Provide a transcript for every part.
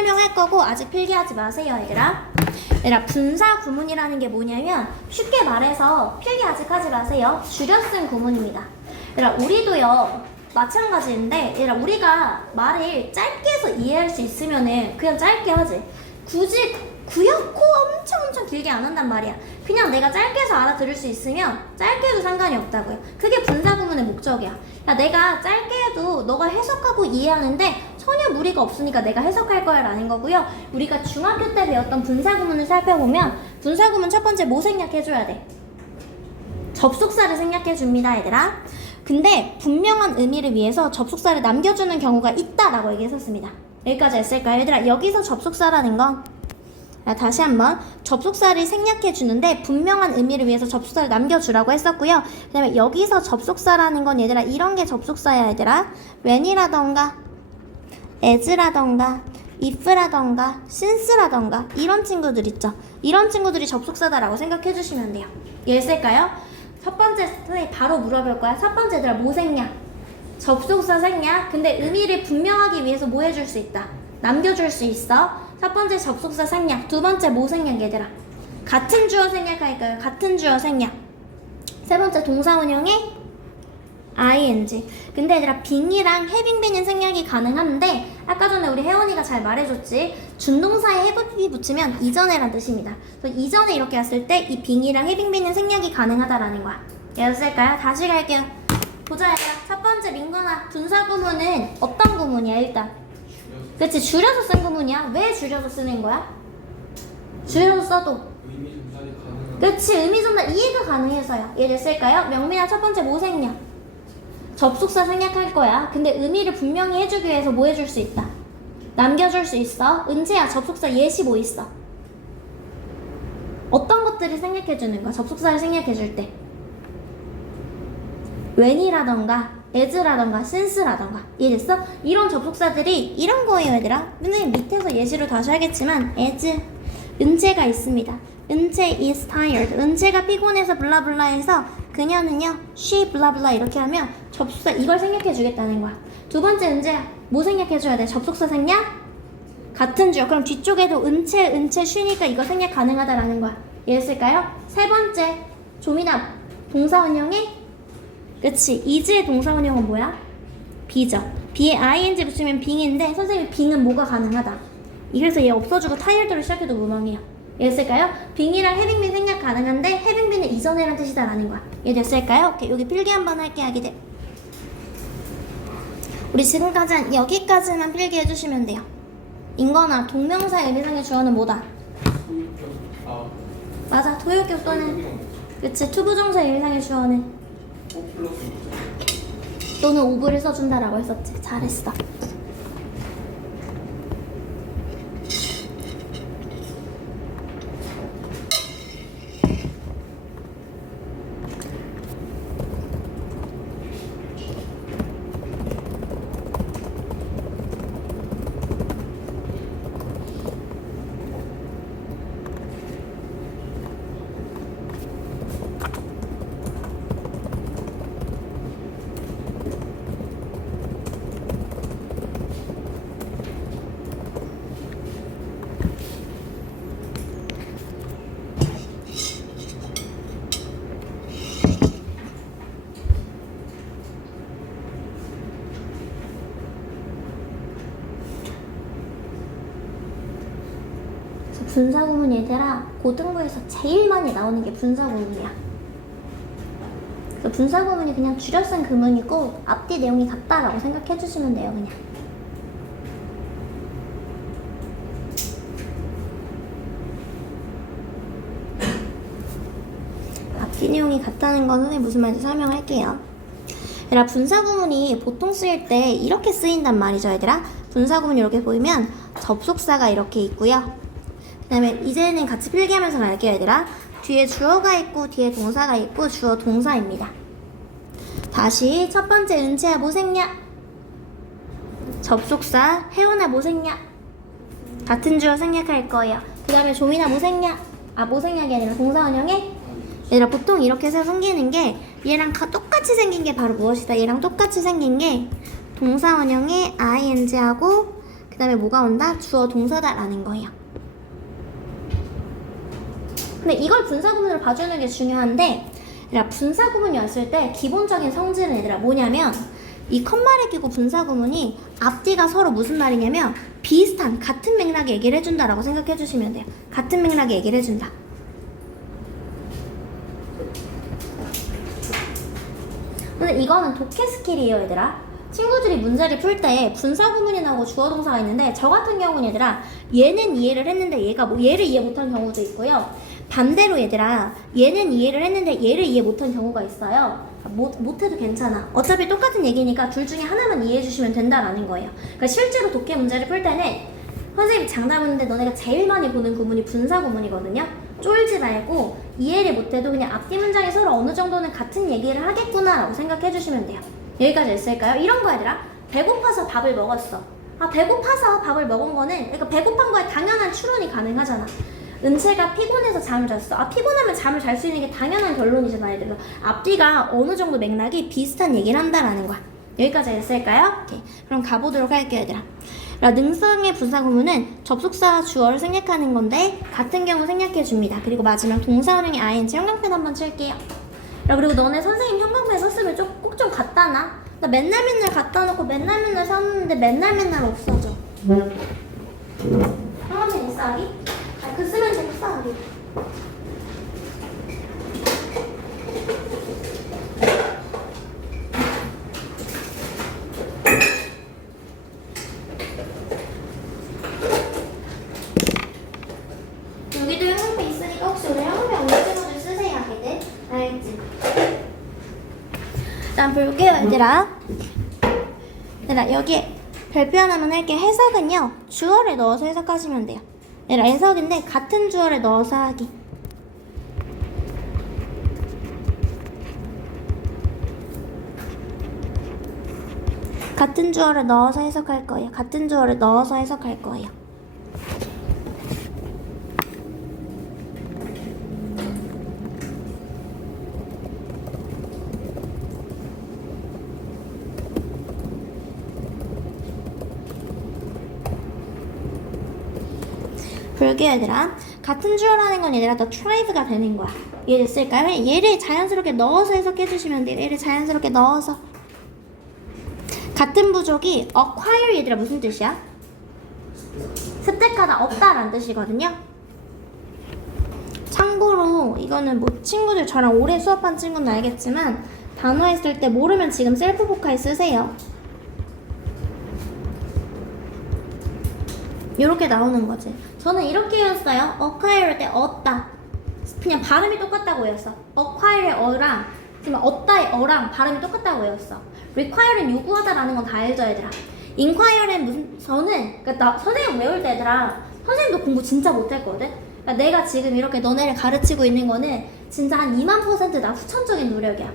설명할 거고 아직 필기하지 마세요, 얘들아. 얘들아, 분사 구문이라는 게 뭐냐면 쉽게 말해서 필기 아직 하지 마세요. 줄여 쓴 구문입니다. 얘들아, 우리도요 마찬가지인데, 얘들아, 우리가 말을 짧게 해서 이해할 수 있으면은 그냥 짧게 하지. 굳이 구역고 엄청 길게 안 한단 말이야. 그냥 내가 짧게 해서 알아들을 수 있으면 짧게 해도 상관이 없다고요. 그게 분사 구문의 목적이야. 야, 내가 짧게 해도 너가 해석하고 이해하는데 전혀 무리가 없으니까 내가 해석할 거야 라는 거고요. 우리가 중학교 때 배웠던 분사 구문을 살펴보면 분사 구문 첫 번째 뭐 생략해줘야 돼? 접속사를 생략해줍니다, 얘들아. 근데 분명한 의미를 위해서 접속사를 남겨주는 경우가 있다라고 얘기했었습니다. 여기까지 했을까요? 얘들아, 여기서 접속사라는 건 다시 한번 접속사를 생략해주는데 분명한 의미를 위해서 접속사를 남겨주라고 했었고요. 그 다음에 여기서 접속사라는 건 얘들아 이런 게 접속사야, 얘들아. when이라던가 as라던가 if라던가 since라던가 이런 친구들 있죠. 이런 친구들이 접속사다라고 생각해주시면 돼요. 이해했을까요? 첫 번째 선생님 바로 물어볼 거야. 첫 번째 얘들아 뭐 생략? 접속사 생략. 근데 의미를 분명하기 위해서 뭐 해줄 수 있다? 남겨줄 수 있어. 첫 번째 접속사 생략. 두 번째 뭐 생략, 얘들아? 같은 주어 생략할까요? 같은 주어 생략. 세 번째 동사 원형에 ing. 근데 얘들아 빙이랑 having been은 생략이 가능한데 아까 전에 우리 혜원이가 잘 말해줬지. 준동사에 have been 붙이면 이전에란 뜻입니다. 그래서 이전에 이렇게 왔을 때 이 빙이랑 having been은 생략이 가능하다라는 거야. 이해했을까요? 다시 갈게요. 보자, 얘들아. 첫 번째 민건아, 분사 구문은 어떤 구문이야? 일단 그치, 줄여서 쓴 구문이야. 왜 줄여서 쓰는 거야? 줄여서 써도 의미 전달이 가능한. 그치, 의미 전달 이해가 가능해서요. 이해됐을까요? 명민아, 첫 번째 뭐 생략? 접속사 생략할 거야. 근데 의미를 분명히 해주기 위해서 뭐 해줄 수 있다? 남겨줄 수 있어. 은채야, 접속사 예시 뭐 있어? 어떤 것들이 생략해주는 거야? 접속사를 생략해줄 때 when이라던가 as라던가 since라던가. 이해됐어? 이런 접속사들이 이런 거예요, 얘들아. 선생님 밑에서 예시로 다시 하겠지만 as, 은채가 있습니다. 은채 is tired. 은채가 피곤해서 블라블라 해서 그녀는요 she 블라블라 이렇게 하면 접속사 이걸 생략해 주겠다는 거야. 두 번째 은채야 뭐 생략해 줘야 돼? 접속사 생략? 같은 주어. 그럼 뒤쪽에도 은채 쉬니까 이거 생략 가능하다라는 거야. 이해했을까요? 세 번째 조민아, 동사 원형에 그치, is의 동사 원형은 뭐야? be죠. be에 ing 붙이면 being인데 선생님이 being은 뭐가 가능하다. 그래서 얘 없어주고 tired로 시작해도 무방해요. 이해됐을까요? being이랑 having been 생략 가능한데 having been은 이전에란 뜻이다라는 거야. 이해됐을까요? 오케이, 여기 필기 한번 할게, 아기들. 우리 지금까지 한 여기까지만 필기해주시면 돼요. 인건아, 동명사의 의미상의 주어는 뭐다? 맞아, 도요격 또는 그치, 투부정사의 의미상의 주어는 또는 오브를 써준다라고 했었지. 잘했어. 분사구문 얘들아 고등부에서 제일 많이 나오는 게 분사구문이야. 그래서 분사구문이 그냥 줄여 쓴 구문이고 앞뒤 내용이 같다라고 생각해 주시면 돼요. 그냥 앞뒤 내용이 같다는 거는 무슨 말인지 설명할게요. 얘들아 분사구문이 보통 쓰일 때 이렇게 쓰인단 말이죠. 얘들아 분사구문 이렇게 보이면 접속사가 이렇게 있고요. 그 다음에 이제는 같이 필기하면서 갈게요, 얘들아. 뒤에 주어가 있고 뒤에 동사가 있고 주어 동사입니다. 다시 첫 번째 은채야 뭐 생략? 접속사. 혜원아 뭐 생략? 같은 주어 생략할 거예요. 그 다음에 조민아 뭐 생략? 뭐 생략이 아니라 동사 원형에 얘들아 보통 이렇게 해서 생기는 게 얘랑 똑같이 생긴 게 바로 무엇이다? 얘랑 똑같이 생긴 게 동사 원형에 ing하고 그 다음에 뭐가 온다? 주어 동사다라는 거예요. 근데 이걸 분사 구문으로 봐주는 게 중요한데, 얘들아 분사 구문이 왔을 때 기본적인 성질은 얘들아 뭐냐면, 이 컴마를 끼고 분사 구문이 앞뒤가 서로 무슨 말이냐면 비슷한 같은 맥락의 얘기를 해준다라고 생각해 주시면 돼요. 같은 맥락의 얘기를 해준다. 근데 이거는 독해 스킬이에요, 얘들아. 친구들이 문제를 풀 때 분사 구문이 나오고 주어 동사가 있는데, 저 같은 경우는 얘들아 얘는 이해를 했는데 얘를 이해 못한 경우도 있고요. 반대로 얘들아 얘는 이해를 했는데 얘를 이해 못한 경우가 있어요. 못해도 괜찮아. 어차피 똑같은 얘기니까 둘 중에 하나만 이해해 주시면 된다라는 거예요. 그러니까 실제로 독해 문제를 풀 때는 선생님이 장담하는데 너네가 제일 많이 보는 구문이 분사 구문이거든요. 쫄지 말고 이해를 못해도 그냥 앞뒤 문장이 서로 어느 정도는 같은 얘기를 하겠구나라고 생각해 주시면 돼요. 여기까지 됐을까요? 이런 거 얘들아, 배고파서 밥을 먹었어. 배고파서 밥을 먹은 거는, 그러니까 배고픈 거에 당연한 추론이 가능하잖아. 은채가 피곤해서 잠을 잤어. 피곤하면 잠을 잘 수 있는 게 당연한 결론이잖아, 얘들아. 앞뒤가 어느 정도 맥락이 비슷한 얘기를 한다라는 거야. 여기까지 됐을까요? 오케이. 그럼 가보도록 할게요, 얘들아. 능성의 분사 구문은 접속사와 주어를 생략하는 건데 같은 경우 생략해 줍니다. 그리고 마지막 동사원형의 ing 형광펜 한번 칠게요. 그리고 너네 선생님 형광펜 썼으면 꼭 좀 갖다 놔. 나 맨날 갖다 놓고 맨날 샀는데 맨날 없어져. 형광펜 있어, 아기? 그 쓰면 되겠어, 아기? 여기도 형광펜 있으니까 혹시 오늘 형광펜 언제든지 쓰세요, 아기들. 알겠지? 일단 볼게요, 얘들아. 여기에 별표 하나만 할게. 해석은요, 주어를 넣어서 해석하시면 돼요. 얘들아, 해석인데 같은 주어를 넣어서 하기. 같은 주어를 넣어서 해석할 거예요. 같은 주어를 넣어서 해석할 거예요. 볼게요, 얘들아. 같은 주어라는 건 얘들아 더 트라이브가 되는 거야. 이해됐을까요? 얘를 자연스럽게 넣어서 해석해 주시면 돼요. 얘를 자연스럽게 넣어서. 같은 부족이 acquire 얘들아 무슨 뜻이야? 습득하다, 얻다라는 뜻이거든요. 참고로 이거는 뭐 친구들 저랑 오래 수업한 친구는 알겠지만 단어 했을 때 모르면 지금 셀프 보카에 쓰세요. 이렇게 나오는 거지. 저는 이렇게 외웠어요. acquire 때 얻다. 그냥 발음이 똑같다고 외웠어. acquire의 어랑 지금 얻다의 어랑 발음이 똑같다고 외웠어. require는 요구하다라는 건 다 알죠, 얘들아. inquire는 무슨, 저는 그러니까 선생님 외울 때 얘들아, 선생님도 공부 진짜 못했거든. 그러니까 내가 지금 이렇게 너네를 가르치고 있는 거는 진짜 한 20000% 나 후천적인 노력이야.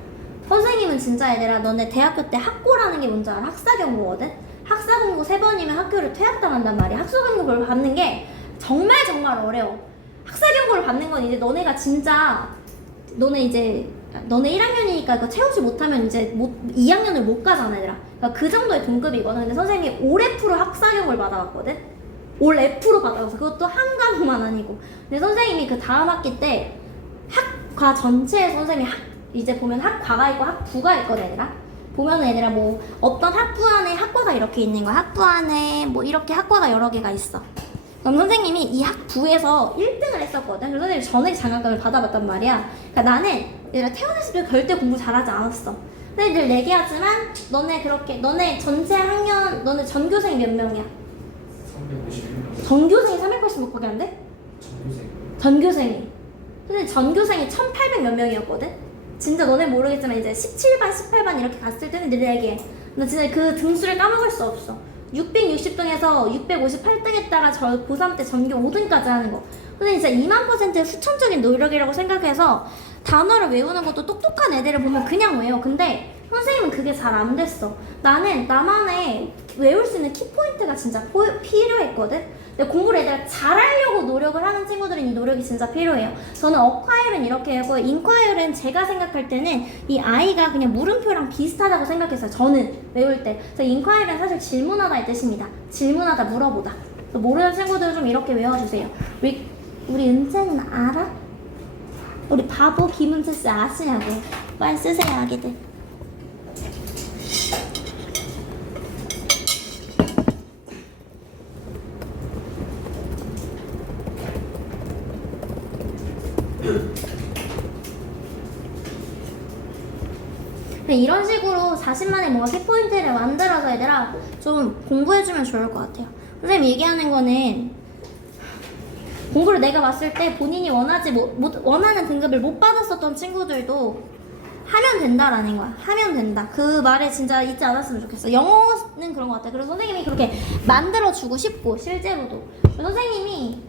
선생님은 진짜 얘들아, 너네 대학교 때 학고라는 게 뭔지 알아? 학사경고거든. 학사경고 3번이면 학교를 퇴학당한단 말이야. 학사경고를 받는 게 정말 어려워. 학사경고를 받는 건 이제 너네가 진짜 너네 1학년이니까 이거 채우지 못하면 이제 2학년을 못 가잖아, 얘들아. 그러니까 그 정도의 동급이거든. 근데 선생님이 올 F로 학사경고를 받아왔거든. 올 F로 받아왔어. 그것도 한 과목만 아니고. 근데 선생님이 그 다음 학기 때 학과 전체에 선생님이 이제 보면 학과가 있고 학부가 있거든, 얘들아. 보면은 얘들아 뭐 어떤 학부 안에 학과가 이렇게 있는 거야. 학부 안에 뭐 이렇게 학과가 여러 개가 있어. 그럼 선생님이 이 학부에서 1등을 했었거든. 그래서 선생님이 전액 장학금을 받아봤단 말이야. 그러니까 나는 얘들아 태어났을 때 절대 공부 잘하지 않았어. 근데 늘 얘기하지만 너네 전체 학년 너네 전교생이 몇 명이야? 350명. 전교생이 380몇밖에 안 돼? 전교생이. 근데 전교생이 1800 몇 명이었거든? 진짜 너네 모르겠지만 이제 17반, 18반 이렇게 갔을 때는 늘 얘기해. 나 진짜 그 등수를 까먹을 수 없어. 660등에서 658등 했다가 저 고3 때 전교 5등까지 하는 거. 근데 진짜 20000% 후천적인 노력이라고 생각해서 단어를 외우는 것도 똑똑한 애들을 보면 그냥 외워. 근데 선생님은 그게 잘 안 됐어. 나는 나만의 외울 수 있는 키포인트가 진짜 필요했거든. 근데 공부를 애들 잘하려고 노력을 하는 친구들은 이 노력이 진짜 필요해요. 저는 어콰이어는 이렇게 하고 인콰이어는 제가 생각할 때는 이 아이가 그냥 물음표랑 비슷하다고 생각했어요. 저는 외울 때. 그래서 인콰이어는 사실 질문하다의 뜻입니다. 질문하다, 물어보다. 모르는 친구들은 좀 이렇게 외워주세요. 우리 은채는 알아? 우리 바보 김은채 씨 아시냐고. 빨리 쓰세요, 아기들. 이런 식으로 자신만의 뭔가 키포인트를 만들어서 얘들아 좀 공부해주면 좋을 것 같아요. 선생님 얘기하는 거는 공부를 내가 봤을 때 본인이 원하는 등급을 못 받았었던 친구들도 하면 된다라는 거야. 하면 된다. 그 말에 진짜 잊지 않았으면 좋겠어. 영어는 그런 것 같아. 그래서 선생님이 그렇게 만들어주고 싶고 실제로도 선생님이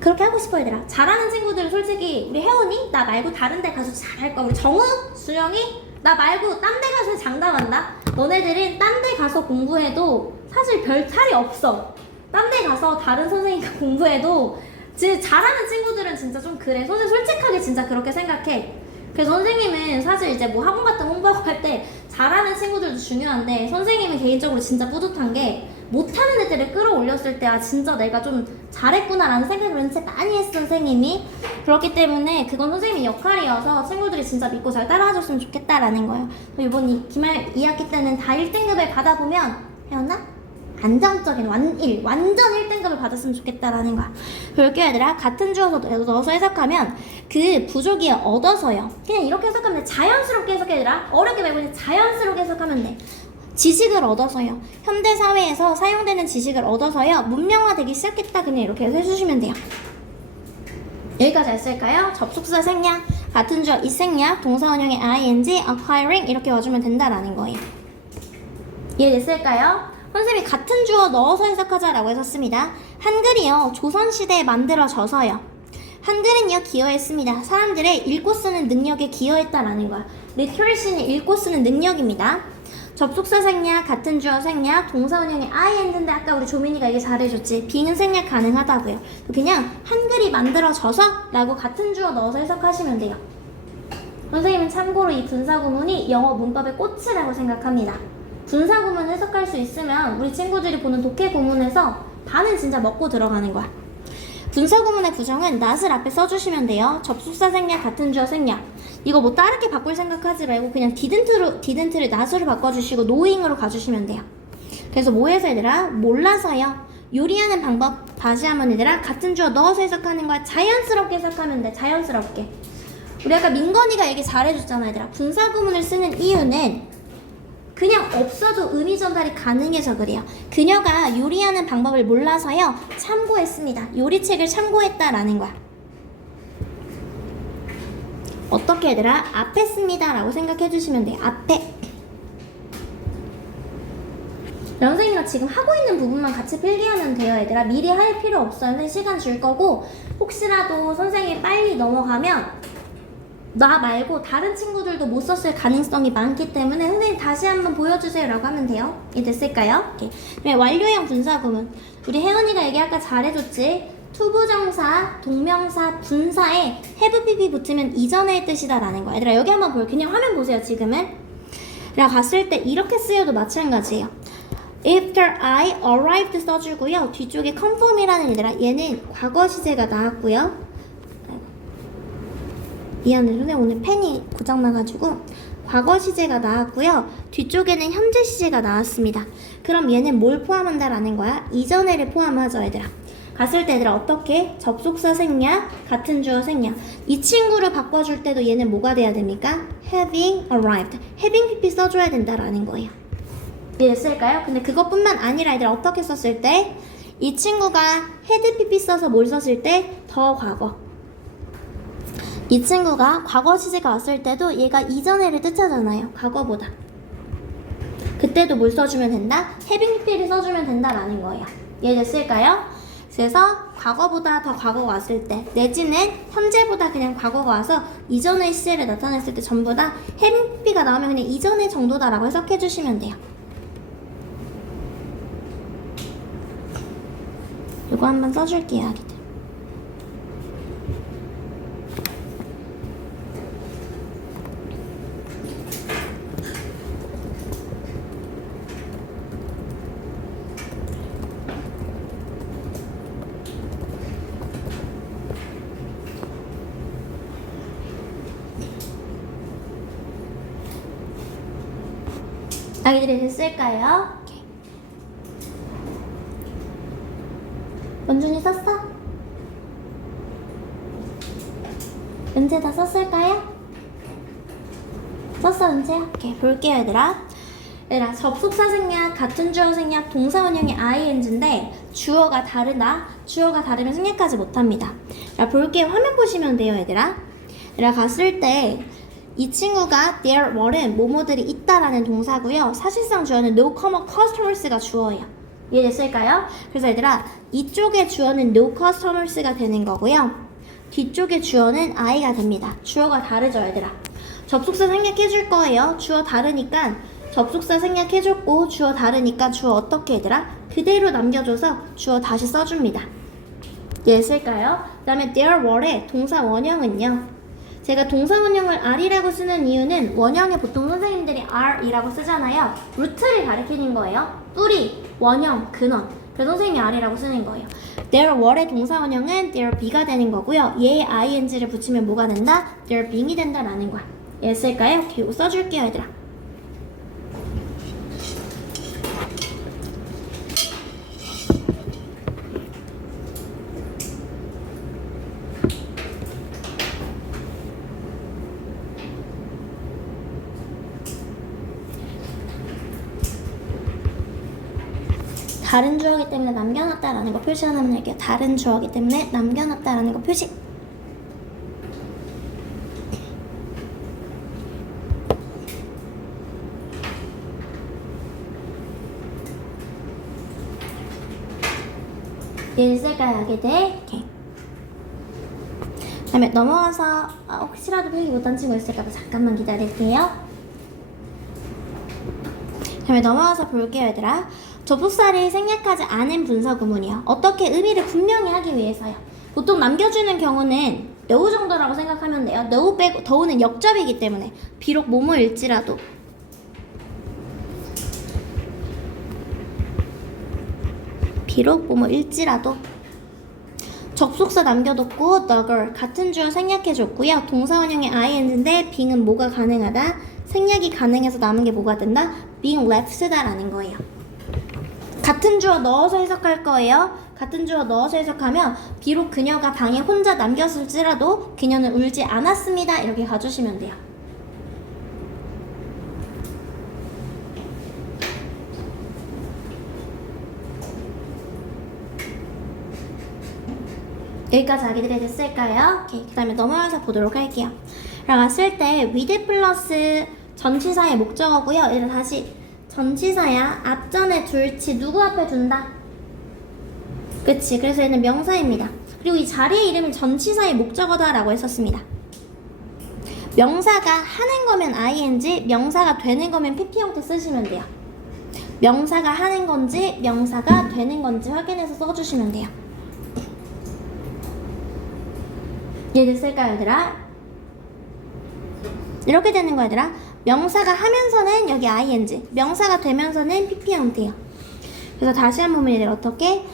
그렇게 하고 싶어 얘들아. 잘하는 친구들은 솔직히 우리 혜원이 나 말고 다른 데 가서 잘할 거야. 우리 정우, 수영이 나 말고 딴 데 가서 장담한다. 너네들은 딴 데 가서 공부해도 사실 별 탈이 없어. 딴 데 가서 다른 선생님과 공부해도 잘하는 친구들은 진짜 좀 그래. 선생님 솔직하게 진짜 그렇게 생각해. 그래서 선생님은 사실 이제 뭐 학원 같은 홍보하고 할 때 잘하는 친구들도 중요한데 선생님은 개인적으로 진짜 뿌듯한 게 못하는 애들을 끌어올렸을 때 아 진짜 내가 좀 잘했구나 라는 생각을 진짜 많이 했어 선생님이. 그렇기 때문에 그건 선생님의 역할이어서 친구들이 진짜 믿고 잘 따라와줬으면 좋겠다라는 거예요. 이번 기말 2학기 때는 다 1등급을 받아보면 혜연아? 안정적인 완전 1등급을 받았으면 좋겠다라는 거야. 그럴게요 얘들아. 같은 주어서 넣어서 해석하면 그 부족이 얻어서요. 그냥 이렇게 해석하면 돼. 자연스럽게 해석해 얘들아. 어렵게 말고 자연스럽게 해석하면 돼. 지식을 얻어서요. 현대사회에서 사용되는 지식을 얻어서요. 문명화되기 시작했다. 그냥 이렇게 해서 해주시면 돼요. 여기까지 했을까요? 접속사 생략, 같은 주어 is 생략, 동사원형의 ing, acquiring 이렇게 와주면 된다라는 거예요. 이해됐을까요? 선생님이 같은 주어 넣어서 해석하자라고 해줬습니다. 한글이요. 조선시대에 만들어져서요. 한글은요. 기여했습니다. 사람들의 읽고 쓰는 능력에 기여했다라는 거야. 리터러시는 읽고 쓰는 능력입니다. 접속사 생략, 같은 주어 생략, 동사원형의 ing인데 아까 우리 조민이가 얘기 잘해줬지. being 생략 가능하다고요. 그냥 한글이 만들어져서 라고 같은 주어 넣어서 해석하시면 돼요. 선생님은 참고로 이 분사구문이 영어 문법의 꽃이라고 생각합니다. 분사구문 해석할 수 있으면 우리 친구들이 보는 독해 구문에서 반은 진짜 먹고 들어가는 거야. 분사구문의 구성은 not을 앞에 써주시면 돼요. 접속사 생략, 같은 주어 생략. 이거 뭐 다르게 바꿀 생각하지 말고 그냥 didn't를 not으로 바꿔주시고 knowing으로 가주시면 돼요. 그래서 뭐 해서 얘들아? 몰라서요. 요리하는 방법 다시 한번 얘들아 같은 주어 넣어서 해석하는 거야. 자연스럽게 해석하면 돼. 자연스럽게. 우리 아까 민건이가 얘기 잘해줬잖아 얘들아. 분사구문을 쓰는 이유는 그냥 없어도 의미 전달이 가능해서 그래요. 그녀가 요리하는 방법을 몰라서요. 참고했습니다. 요리책을 참고했다라는 거야. 어떻게 얘들아? 앞에 씁니다 라고 생각해 주시면 돼요. 앞에. 선생님이랑 지금 하고 있는 부분만 같이 필기하면 돼요 얘들아. 미리 할 필요 없어요. 선생님 시간 줄 거고 혹시라도 선생님이 빨리 넘어가면 나 말고 다른 친구들도 못 썼을 가능성이 많기 때문에 선생님 다시 한번 보여주세요 라고 하면 돼요. 이해됐을까요? 오케이. 완료형 분사구문. 우리 혜원이가 얘기 아까 잘해줬지. 투부정사, 동명사, 분사에 have pp 붙으면 이전의 뜻이다 라는 거야. 얘들아 여기 한번 볼게요. 그냥 화면 보세요 지금은. 라고 갔을 때 이렇게 쓰여도 마찬가지예요. After I arrived 써주고요. 뒤쪽에 conform이라는 얘들아 얘는 과거 시제가 나왔고요. 미안해 선생님 오늘 펜이 고장나가지고 과거 시제가 나왔고요. 뒤쪽에는 현재 시제가 나왔습니다. 그럼 얘는 뭘 포함한다라는 거야? 이전에를 포함하죠 얘들아. 갔을 때 얘들아 어떻게? 접속사 생략, 같은 주어 생략. 이 친구를 바꿔줄 때도 얘는 뭐가 돼야 됩니까? having arrived. having pp 써줘야 된다라는 거예요. 이해됐을까요? 근데 그것뿐만 아니라 얘들아 어떻게 썼을 때? 이 친구가 had pp 써서 뭘 썼을 때? 더 과거. 이 친구가 과거 시제가 왔을 때도 얘가 이전에를 뜻하잖아요. 과거보다. 그때도 뭘 써주면 된다? having pp를 써주면 된다라는 거예요. 이해됐을까요? 그래서 과거보다 더 과거가 왔을 때 내지는 현재보다 그냥 과거가 와서 이전의 시제를 나타냈을 때 전부 다 having pp가 나오면 그냥 이전의 정도다라고 해석해 주시면 돼요. 이거 한번 써줄게요, 아기들. 아기들이 됐을까요? 오케이. 원준이 썼어? 은재 다 썼을까요? 썼어, 은재야? 오케이, 볼게요, 얘들아. 얘들아, 접속사 생략, 같은 주어 생략, 동사 원형이 ing인데 주어가 다르다. 주어가 다르면 생략하지 못합니다. 자, 볼게요. 화면 보시면 돼요, 얘들아. 얘들아, 갔을 때 이 친구가 there were는 뭐뭐들이 있다라는 동사고요. 사실상 주어는 no customers가 주어예요. 이해됐을까요? 그래서 얘들아, 이쪽의 주어는 no customers가 되는 거고요. 뒤쪽의 주어는 I가 됩니다. 주어가 다르죠, 얘들아. 접속사 생략해줄 거예요. 주어 다르니까 접속사 생략해줬고 주어 다르니까 주어 어떻게 얘들아? 그대로 남겨줘서 주어 다시 써줍니다. 이해됐을까요? 그 다음에 there were의 동사 원형은요. 제가 동사 원형을 R이라고 쓰는 이유는 원형에 보통 선생님들이 R이라고 쓰잖아요. 루트를 가리키는 거예요. 뿌리, 원형, 근원. 그래서 선생님이 R이라고 쓰는 거예요. there were의 동사 원형은 there be가 되는 거고요. 얘에 ing를 붙이면 뭐가 된다? there being이 된다라는 거야. 이해했을까요? 오케이, 이거 써줄게요, 얘들아. 다른 주어이기 때문에 남겨놨다라는 거 표시 하나만 할게요. 다른 주어이기 때문에 남겨놨다라는 거 표시. 이해됐을까요, 아기들? 오케이. 그 다음에 넘어가서 혹시라도 필기 못한 친구 있을까봐 잠깐만 기다릴게요. 그 다음에 넘어가서 볼게요, 얘들아. 접속사를 생략하지 않은 분사 구문이요. 어떻게 의미를 분명히 하기 위해서요. 보통 남겨주는 경우는 no 정도라고 생각하면 돼요. no 빼고 더우는 역접이기 때문에 비록 뭐뭐일지라도 접속사 남겨뒀고 the girl 같은 주어 생략해줬고요. 동사 원형의 ing인데 being은 뭐가 가능하다? 생략이 가능해서 남은 게 뭐가 된다? being left다라는 거예요. 같은 주어 넣어서 해석할 거예요. 같은 주어 넣어서 해석하면 비록 그녀가 방에 혼자 남겼을지라도 그녀는 울지 않았습니다. 이렇게 가주시면 돼요. 여기까지 아기들이 됐을까요? 오케이, 그 다음에 넘어가서 보도록 할게요. 왔을 때 with 플러스 전치사의 목적어고요. 얘를 다시 전치사야. 앞전에 둘치 누구 앞에 둔다? 그치, 그래서 얘는 명사입니다. 그리고 이 자리의 이름을 전치사의 목적어다라고 했었습니다. 명사가 하는 거면 ing, 명사가 되는 거면 pp 형태 쓰시면 돼요. 명사가 하는 건지 명사가 되는 건지 확인해서 써주시면 돼요. 이해됐을까요, 얘들아? 이렇게 되는 거, 얘들아. 명사가 하면서는 여기 ing, 명사가 되면서는 pp 형태예요. 그래서 다시 한번 보면 얘들아, 어떻게?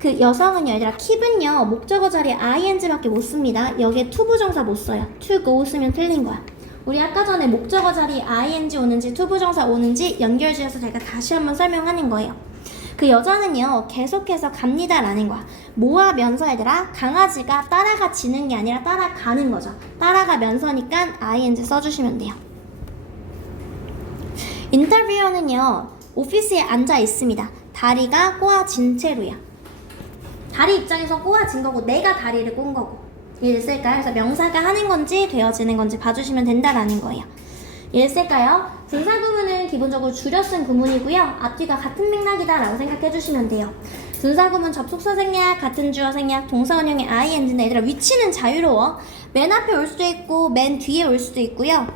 그 여성은요, 얘들아, keep은요 목적어 자리에 ing밖에 못 씁니다. 여기에 to 부정사 못 써요. to go 쓰면 틀린 거야. 우리 아까 전에 목적어 자리에 ing 오는지 to 부정사 오는지 연결지어서 제가 다시 한번 설명하는 거예요. 그 여자는요 계속해서 갑니다라는 거야. 뭐 하면서 얘들아? 강아지가 따라가 지는 게 아니라 따라가는 거죠. 따라가면서니까 ing 써주시면 돼요. 인터뷰어는요 오피스에 앉아 있습니다. 다리가 꼬아진 채로요. 다리 입장에서 꼬아진 거고 내가 다리를 꼰 거고. 이해됐을까요? 그래서 명사가 하는 건지 되어지는 건지 봐주시면 된다라는 거예요. 이해됐을까요? 분사 구문은 기본적으로 줄여 쓴 구문이고요. 앞뒤가 같은 맥락이다 라고 생각해 주시면 돼요. 분사구문 접속사 생략, 같은 주어 생략, 동사원형의 ing인데 얘들아 위치는 자유로워. 맨 앞에 올 수도 있고 맨 뒤에 올 수도 있고요.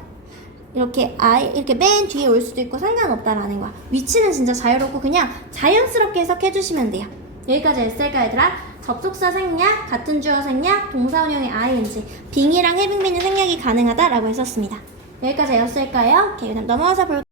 이렇게 이렇게 맨 뒤에 올 수도 있고 상관없다라는 거야. 위치는 진짜 자유롭고 그냥 자연스럽게 해석해 주시면 돼요. 여기까지 했을까 얘들아? 접속사 생략, 같은 주어 생략, 동사원형의 ing, 빙이랑 해빙비는 생략이 가능하다라고 했었습니다. 여기까지 했을까요? 오케이, 그다음 넘어가서 볼게요.